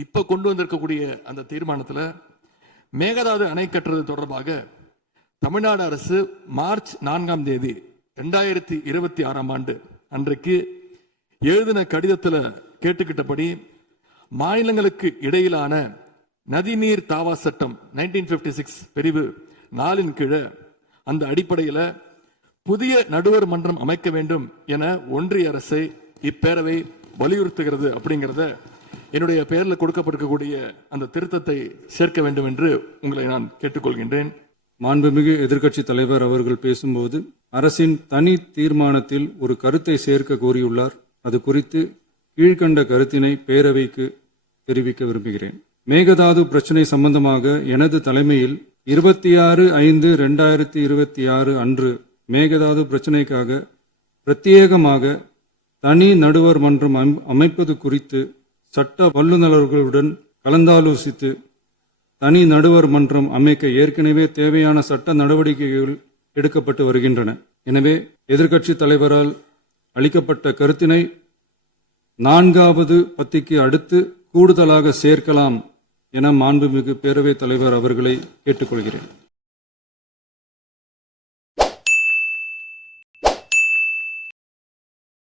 இப்ப கொண்டு வந்திருக்கக்கூடிய அந்த தீர்மானத்தில் மேகதாது அணை கட்டுறது தொடர்பாக தமிழ்நாடு அரசு மார்ச் 4ஆம் தேதி 2026ஆம் ஆண்டு அன்றைக்கு எழுதின கடிதத்தில் கேட்டுக்கிட்டபடி மாநிலங்களுக்கு இடையிலான நதிநீர் தாவா சட்டம் 1956 பிரிவு 4 கீழே அந்த அடிப்படையில் புதிய நடுவர் மன்றம் அமைக்க வேண்டும் என ஒன்றிய அரசை இப்பேரவை வலியுறுத்துகிறது அப்படிங்கிறத என்னுடைய பெயரில் கொடுக்கப்பட்டிருக்கக்கூடிய அந்த திருத்தத்தை சேர்க்க வேண்டும் என்று உங்களை நான் கேட்டுக்கொள்கின்றேன். மாண்புமிகு எதிர்க்கட்சி தலைவர் அவர்கள் பேசும்போது அரசின் தனி தீர்மானத்தில் ஒரு கருத்தை சேர்க்க கோரியுள்ளார். அது குறித்து கீழ்கண்ட கருத்தினை பேரவைக்கு தெரிவிக்க விரும்புகிறேன். மேகதாது பிரச்சினை சம்பந்தமாக எனது தலைமையில் 26/5/2026 அன்று மேகதாது பிரச்சினைக்காக பிரத்யேகமாக தனி நடுவர் மன்றம் அமைப்பது குறித்து சட்ட வல்லுநர்களுடன் கலந்தாலோசித்து தனி நடுவர் மன்றம் அமைக்க ஏற்கனவே தேவையான சட்ட நடவடிக்கைகள் எடுக்கப்பட்டு வருகின்றன. எனவே எதிர்க்கட்சி தலைவரால் அளிக்கப்பட்ட கருத்தினை 4வது பத்திக்கு அடுத்து கூடுதலாக சேர்க்கலாம் என மாண்புமிகு பேரவைத் தலைவர் அவர்களை கேட்டுக்கொள்கிறேன்.